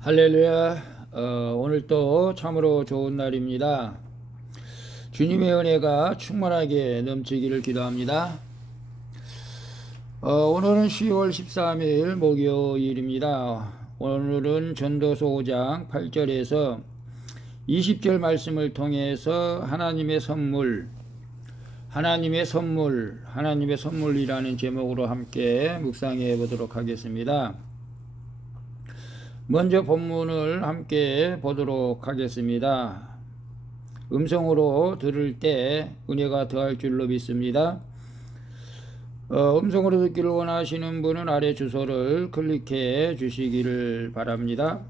할렐루야. 오늘 또 참으로 좋은 날입니다. 주님의 은혜가 충만하게 넘치기를 기도합니다. 오늘은 10월 13일 목요일입니다. 오늘은 전도서 5장 8절에서 20절 말씀을 통해서 하나님의 선물이라는 제목으로 함께 묵상해 보도록 하겠습니다. 먼저 본문을 함께 보도록 하겠습니다. 음성으로 들을 때 은혜가 더할 줄로 믿습니다. 음성으로 듣기를 원하시는 분은 아래 주소를 클릭해 주시기를 바랍니다.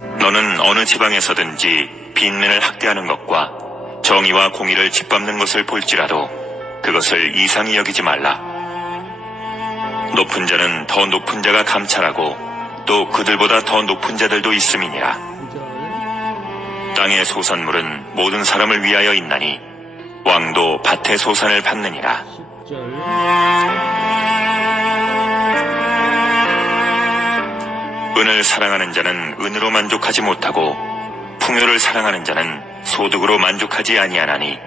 너는 어느 지방에서든지 빈민을 학대하는 것과 정의와 공의를 짓밟는 것을 볼지라도 그것을 이상히 여기지 말라. 높은 자는 더 높은 자가 감찰하고 또 그들보다 더 높은 자들도 있음이니라. 땅의 소산물은 모든 사람을 위하여 있나니 왕도 밭의 소산을 받느니라. 10절. 은을 사랑하는 자는 은으로 만족하지 못하고 풍요를 사랑하는 자는 소득으로 만족하지 아니하나니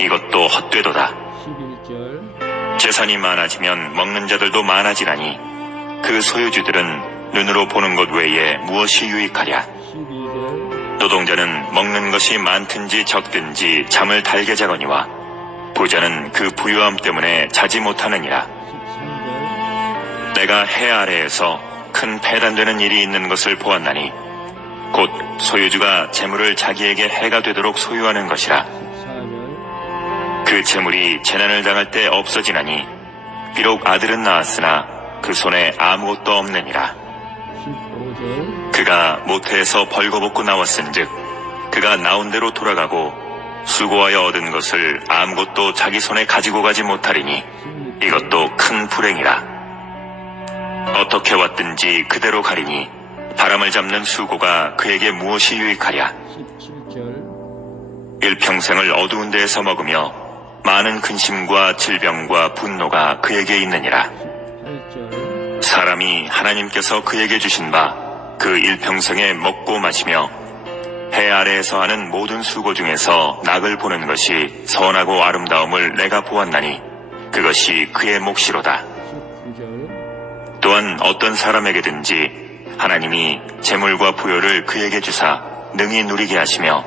이것도 헛되도다. 11절. 재산이 많아지면 먹는 자들도 많아지나니 그 소유주들은 눈으로 보는 것 외에 무엇이 유익하랴. 12절. 노동자는 먹는 것이 많든지 적든지 잠을 달게 자거니와 부자는 그 부유함 때문에 자지 못하느니라. 13절. 내가 해 아래에서 큰 배단되는 일이 있는 것을 보았나니 곧 소유주가 재물을 자기에게 해가 되도록 소유하는 것이라. 14절. 그 재물이 재난을 당할 때 없어지나니 비록 아들은 낳았으나 그 손에 아무것도 없느니라. 15절. 그가 모태에서 벌거벗고 나왔은즉 그가 나온 대로 돌아가고 수고하여 얻은 것을 아무것도 자기 손에 가지고 가지 못하리니 이것도 큰 불행이라. 어떻게 왔든지 그대로 가리니 바람을 잡는 수고가 그에게 무엇이 유익하랴. 17절. 일평생을 어두운 데에서 먹으며 많은 근심과 질병과 분노가 그에게 있느니라. 18절. 사람이 하나님께서 그에게 주신 바 그 일평생에 먹고 마시며 해 아래에서 하는 모든 수고 중에서 낙을 보는 것이 선하고 아름다움을 내가 보았나니 그것이 그의 몫이로다. 19절. 또한 어떤 사람에게든지 하나님이 재물과 부요를 그에게 주사 능히 누리게 하시며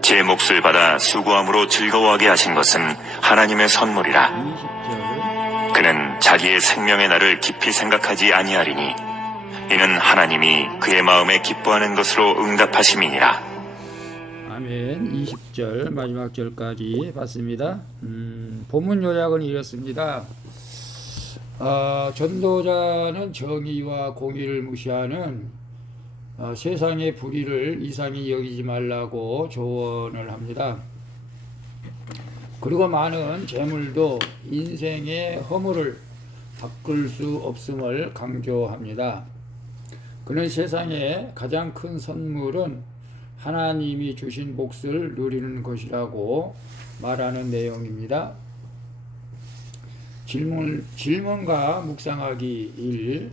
제 몫을 받아 수고함으로 즐거워하게 하신 것은 하나님의 선물이라. 20절. 그는 자기의 생명의 날을 깊이 생각하지 아니하리니 이는 하나님이 그의 마음에 기뻐하는 것으로 응답하심이니라. 아멘. 20절 마지막 절까지 봤습니다. 본문 요약은 이렇습니다. 전도자는 정의와 공의를 무시하는 세상의 불의를 이상히 여기지 말라고 조언을 합니다. 그리고 많은 재물도 인생의 허물을 바꿀 수 없음을 강조합니다. 그는 세상의 가장 큰 선물은 하나님이 주신 몫을 누리는 것이라고 말하는 내용입니다. 질문과 묵상하기 1.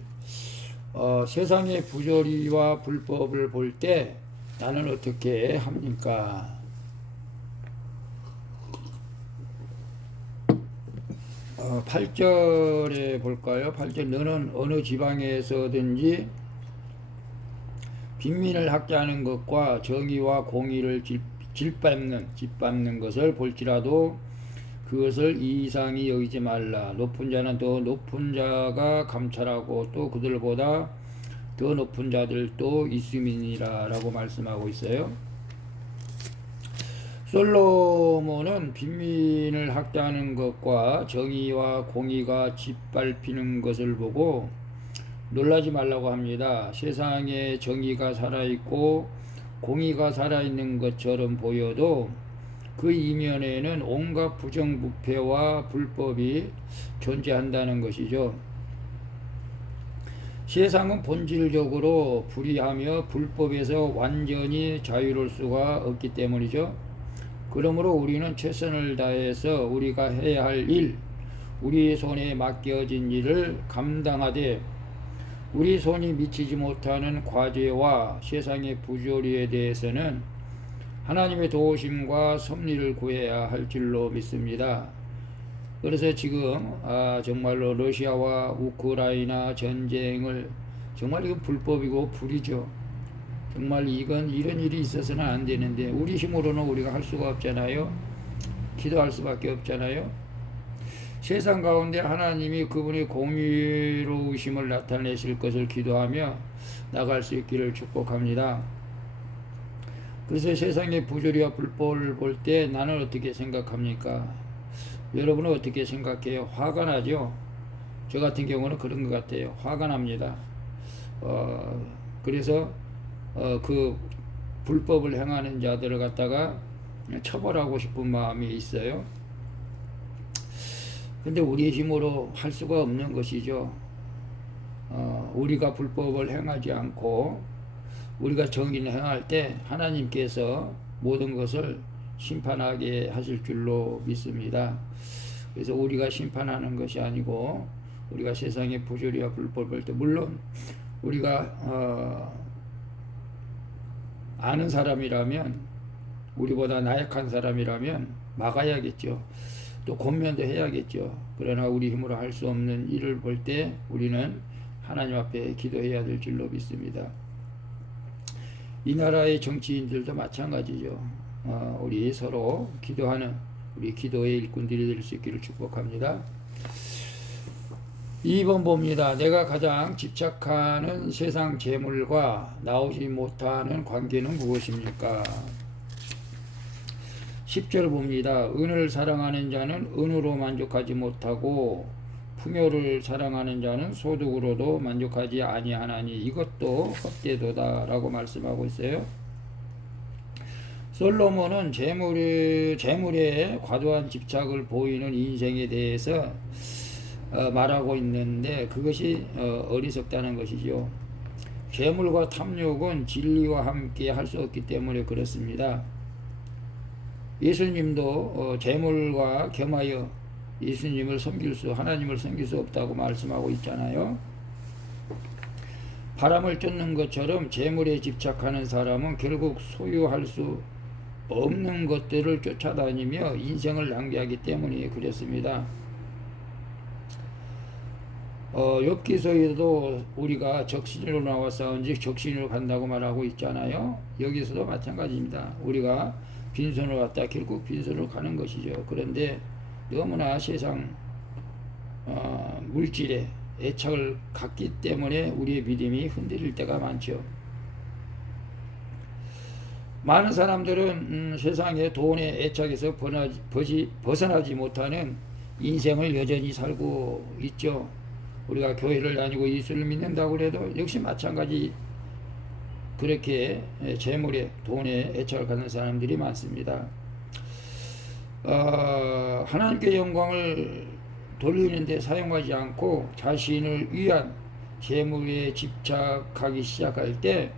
세상의 부조리와 불법을 볼 때 나는 어떻게 합니까? 8절에 볼까요? 8절. 너는 어느 지방에서든지 빈민을 학대하는 것과 정의와 공의를 짓밟는 것을 볼지라도 그것을 이상히 여기지 말라. 높은 자는 더 높은 자가 감찰하고 또 그들보다 더 높은 자들도 있음이니라 라고 말씀하고 있어요. 솔로몬은 빈민을 학대하는 것과 정의와 공의가 짓밟히는 것을 보고 놀라지 말라고 합니다. 세상에 정의가 살아있고 공의가 살아있는 것처럼 보여도 그 이면에는 온갖 부정부패와 불법이 존재한다는 것이죠. 세상은 본질적으로 불의하며 불법에서 완전히 자유로울 수가 없기 때문이죠. 그러므로 우리는 최선을 다해서 우리가 해야 할 일, 우리 손에 맡겨진 일을 감당하되 우리 손이 미치지 못하는 과제와 세상의 부조리에 대해서는 하나님의 도우심과 섭리를 구해야 할 줄로 믿습니다. 그래서 지금 정말로 러시아와 우크라이나 전쟁을 정말 이건 불법이고 불이죠. 정말 이건 이런 일이 있어서는 안 되는데 우리 힘으로는 우리가 할 수가 없잖아요. 기도할 수밖에 없잖아요. 세상 가운데 하나님이 그분의 공의로우심을 나타내실 것을 기도하며 나갈 수 있기를 축복합니다. 그래서 세상의 부조리와 불법을 볼 때 나는 어떻게 생각합니까? 여러분은 어떻게 생각해요? 화가 나죠? 저 같은 경우는 그런 것 같아요. 화가 납니다. 그래서 그 불법을 행하는 자들을 갖다가 처벌하고 싶은 마음이 있어요. 근데 우리의 힘으로 할 수가 없는 것이죠. 우리가 불법을 행하지 않고 우리가 정의를 행할 때 하나님께서 모든 것을 심판하게 하실 줄로 믿습니다. 그래서 우리가 심판하는 것이 아니고 우리가 세상의 부조리와 불법을 볼 때 물론 우리가 아는 사람이라면 우리보다 나약한 사람이라면 막아야겠죠. 또 권면도 해야겠죠. 그러나 우리 힘으로 할 수 없는 일을 볼 때 우리는 하나님 앞에 기도해야 될 줄로 믿습니다. 이 나라의 정치인들도 마찬가지죠. 우리 서로 기도하는 우리 기도의 일꾼들이 될 수 있기를 축복합니다. 2번 봅니다. 내가 가장 집착하는 세상 재물과 나오지 못하는 관계는 무엇입니까? 10절 봅니다. 은을 사랑하는 자는 은으로 만족하지 못하고 풍요를 사랑하는 자는 소득으로도 만족하지 아니하나니 이것도 헛되도다 라고 말씀하고 있어요. 솔로몬은 재물에 과도한 집착을 보이는 인생에 대해서 말하고 있는데 그것이 어리석다는 것이죠. 재물과 탐욕은 진리와 함께 할 수 없기 때문에 그렇습니다. 예수님도 재물과 겸하여 예수님을 하나님을 섬길 수 없다고 말씀하고 있잖아요. 바람을 쫓는 것처럼 재물에 집착하는 사람은 결국 소유할 수 없는 것들을 쫓아다니며 인생을 낭비하기 때문에 그렇습니다. 욥기서에도 우리가 적신으로 나와 싸운즉 적신으로 간다고 말하고 있잖아요. 여기서도 마찬가지입니다. 우리가 빈손으로 왔다 결국 빈손으로 가는 것이죠. 그런데 너무나 세상 물질에 애착을 갖기 때문에 우리의 믿음이 흔들릴 때가 많죠. 많은 사람들은 세상의 돈의 애착에서 벗어나지 못하는 인생을 여전히 살고 있죠. 우리가 교회를 다니고 예수를 믿는다고 해도 역시 마찬가지 그렇게 재물에 돈에 애착을 갖는 사람들이 많습니다. 하나님께 영광을 돌리는데 사용하지 않고 자신을 위한 재물에 집착하기 시작할 때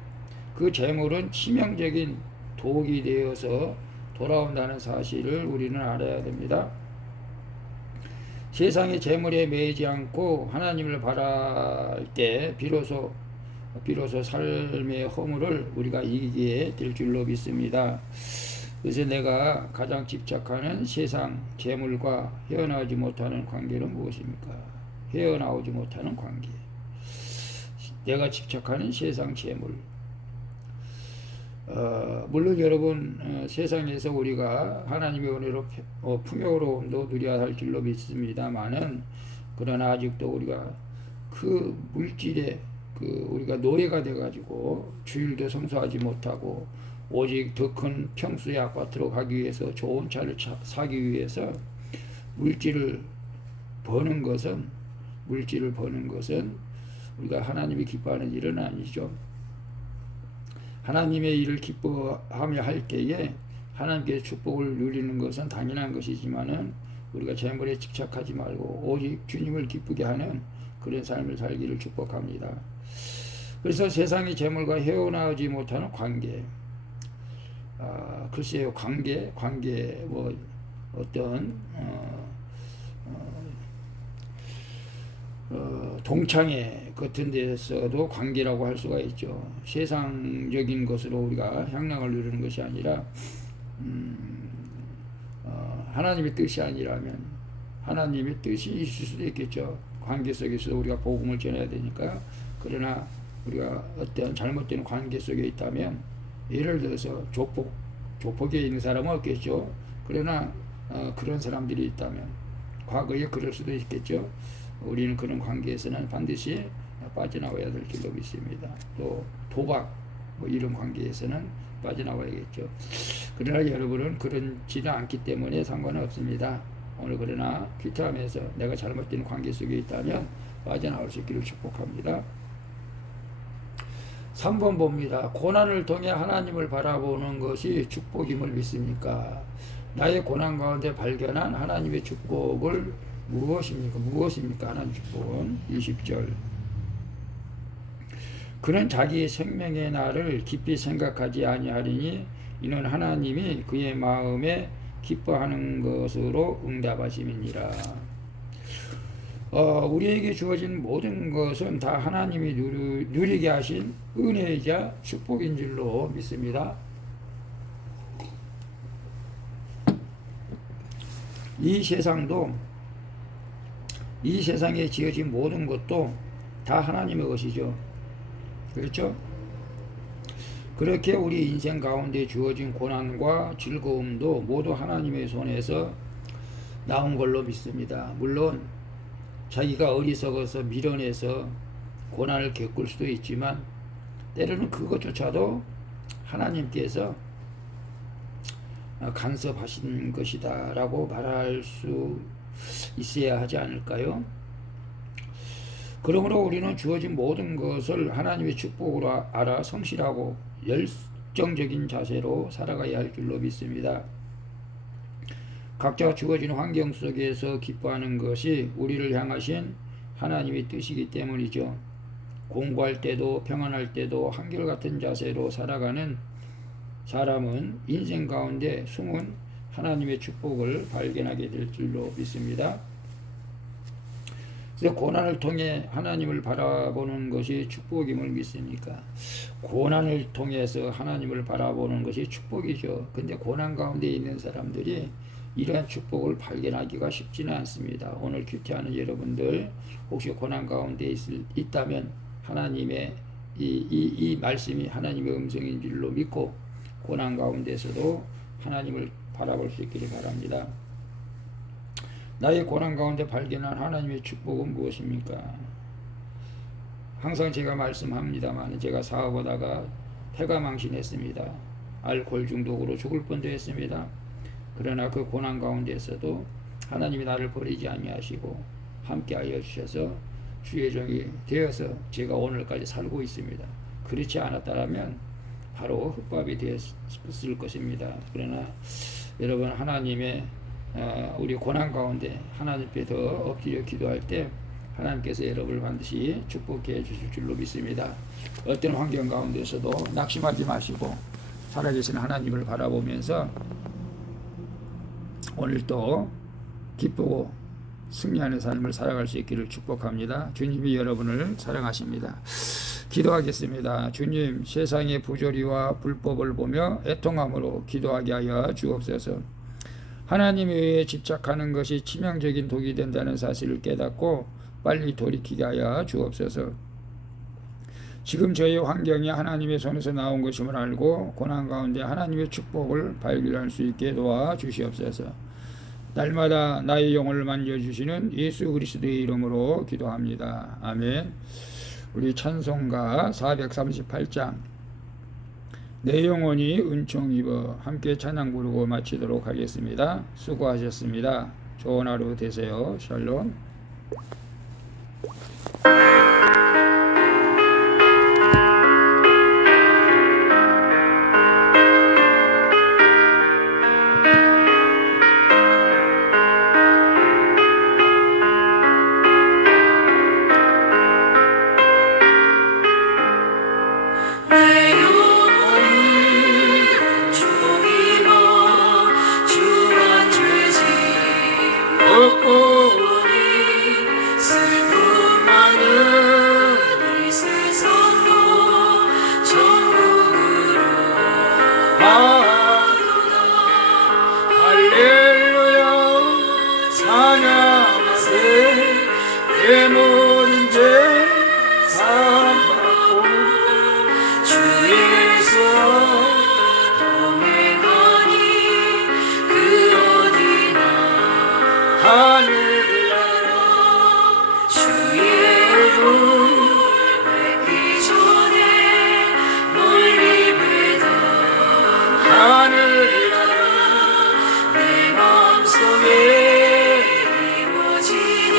그 재물은 치명적인 독이 되어서 돌아온다는 사실을 우리는 알아야 됩니다. 세상의 재물에 매이지 않고 하나님을 바랄 때 비로소 삶의 허물을 우리가 이기게 될 줄로 믿습니다. 그래서 내가 가장 집착하는 세상 재물과 헤어나오지 못하는 관계는 무엇입니까? 헤어나오지 못하는 관계. 내가 집착하는 세상 재물. 물론 여러분 세상에서 우리가 하나님의 은혜로 풍요로움도 누려야 할 줄로 믿습니다만은 그러나 아직도 우리가 그 물질에 우리가 노예가 돼가지고 주일도 성수하지 못하고 오직 더 큰 평수의 아파트로 가기 위해서 좋은 차를 사기 위해서 물질을 버는 것은 우리가 하나님이 기뻐하는 일은 아니죠. 하나님의 일을 기뻐하며 할 때에 하나님께 축복을 누리는 것은 당연한 것이지만은 우리가 재물에 집착하지 말고 오직 주님을 기쁘게 하는 그런 삶을 살기를 축복합니다. 그래서 세상의 재물과 헤어나오지 못하는 관계. 글쎄요, 관계 어떤 동창회 같은 데서도 관계라고 할 수가 있죠. 세상적인 것으로 우리가 향락을 누리는 것이 아니라 하나님의 뜻이 아니라면 하나님의 뜻이 있을 수도 있겠죠. 관계 속에서 우리가 복음을 전해야 되니까. 그러나 우리가 어떤 잘못된 관계 속에 있다면, 예를 들어서 조폭에 있는 사람은 없겠죠. 그러나 그런 사람들이 있다면, 과거에 그럴 수도 있겠죠. 우리는 그런 관계에서는 반드시 빠져나와야 될 줄로 믿습니다. 또 도박 이런 관계에서는 빠져나와야겠죠. 그러나 여러분은 그런지는 않기 때문에 상관은 없습니다. 오늘 그러나 퀴트하면서 내가 잘못된 관계 속에 있다면 빠져나올 수 있기를 축복합니다. 3번 봅니다. 고난을 통해 하나님을 바라보는 것이 축복임을 믿습니까? 나의 고난 가운데 발견한 하나님의 축복을 무엇입니까? 하나님의 축복은 20절. 그는 자기의 생명의 날을 깊이 생각하지 아니하리니 이는 하나님이 그의 마음에 기뻐하는 것으로 응답하심이니라. 우리에게 주어진 모든 것은 다 하나님이 누리게 하신 은혜이자 축복인 줄로 믿습니다. 이 세상에 지어진 모든 것도 다 하나님의 것이죠. 그렇죠? 그렇게 우리 인생 가운데 주어진 고난과 즐거움도 모두 하나님의 손에서 나온 걸로 믿습니다. 물론 자기가 어리석어서 미련해서 고난을 겪을 수도 있지만 때로는 그것조차도 하나님께서 간섭하신 것이다 라고 말할 수 있어야 하지 않을까요? 그러므로 우리는 주어진 모든 것을 하나님의 축복으로 알아 성실하고 열정적인 자세로 살아가야 할 줄로 믿습니다. 각자 주어진 환경 속에서 기뻐하는 것이 우리를 향하신 하나님의 뜻이기 때문이죠. 공부할 때도 평안할 때도 한결같은 자세로 살아가는 사람은 인생 가운데 숨은 하나님의 축복을 발견하게 될 줄로 믿습니다. 그래서 고난을 통해 하나님을 바라보는 것이 축복임을 믿습니까? 고난을 통해서 하나님을 바라보는 것이 축복이죠. 근데 고난 가운데 있는 사람들이 이러한 축복을 발견하기가 쉽지는 않습니다. 오늘 큐티하는 여러분들 혹시 고난 가운데 있다면 하나님의 이 말씀이 하나님의 음성인 줄로 믿고 고난 가운데서도 하나님을 바라볼 수 있기를 바랍니다. 나의 고난 가운데 발견한 하나님의 축복은 무엇입니까? 항상 제가 말씀합니다만 제가 사업하다가 폐가 망신했습니다. 알코올 중독으로 죽을 뻔도 했습니다. 그러나 그 고난 가운데서도 하나님이 나를 버리지 아니하시고 함께하여 주셔서 주의 종이 되어서 제가 오늘까지 살고 있습니다. 그렇지 않았다면 바로 흙밥이 되었을 것입니다. 그러나 여러분 하나님의 우리 고난 가운데 하나님께 더 엎드려 기도할 때 하나님께서 여러분을 반드시 축복해 주실 줄로 믿습니다. 어떤 환경 가운데서도 낙심하지 마시고 살아계신 하나님을 바라보면서 오늘도 기쁘고 승리하는 삶을 살아갈 수 있기를 축복합니다. 주님이 여러분을 사랑하십니다. 기도하겠습니다. 주님, 세상의 부조리와 불법을 보며 애통함으로 기도하게 하여 주옵소서. 하나님에 의해 집착하는 것이 치명적인 독이 된다는 사실을 깨닫고 빨리 돌이키게 하여 주옵소서. 지금 저희 환경이 하나님의 손에서 나온 것임을 알고 고난 가운데 하나님의 축복을 발견할 수 있게 도와주시옵소서. 날마다 나의 영혼을 만져주시는 예수 그리스도의 이름으로 기도합니다. 아멘. 우리 찬송가 438장 내 영혼이 은총 입어 함께 찬양 부르고 마치도록 하겠습니다. 수고하셨습니다. 좋은 하루 되세요. 샬롬. 슬픔 모든 죄 사함받고 주 예수와 동행하니 그 어디나 하늘나라 주의 얼굴 뵙기 전에 멀리 뵈던 하늘나라 내 마음속에 이루어지니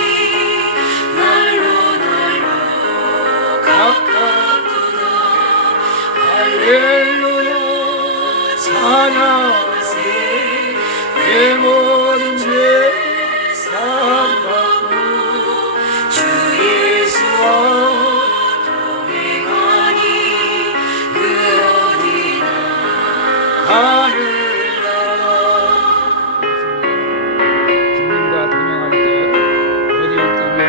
날로 가깝도다 할렐루야 찬양하세 내 모든 죄 사함받고 주 예수와 동행하니 그 어디나 하늘나라 주님과 동행할 때 어디일 때면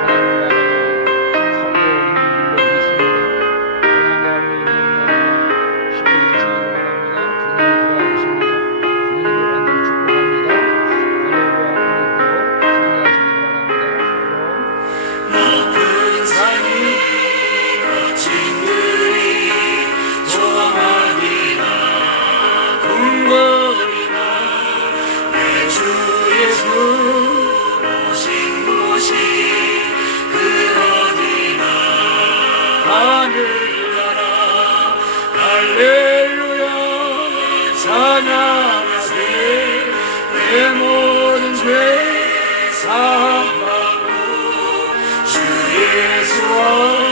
하나님 나라에 살고 있는 줄로 믿습니다. 동행하고 있는 시간 되시기 바랍니다. 주님 도와주십니다. 주님을 반드시 축복합니다. 할렐루야. 오늘도 승리하시기 바랍니다. 높은 산이 거친 들이 조망하니라 궁궐이나 내 주 예수 오신 곳이 그 어디나 하늘나라 할렐루야 찬양하세 내 모든 죄 사함받고 주 예수와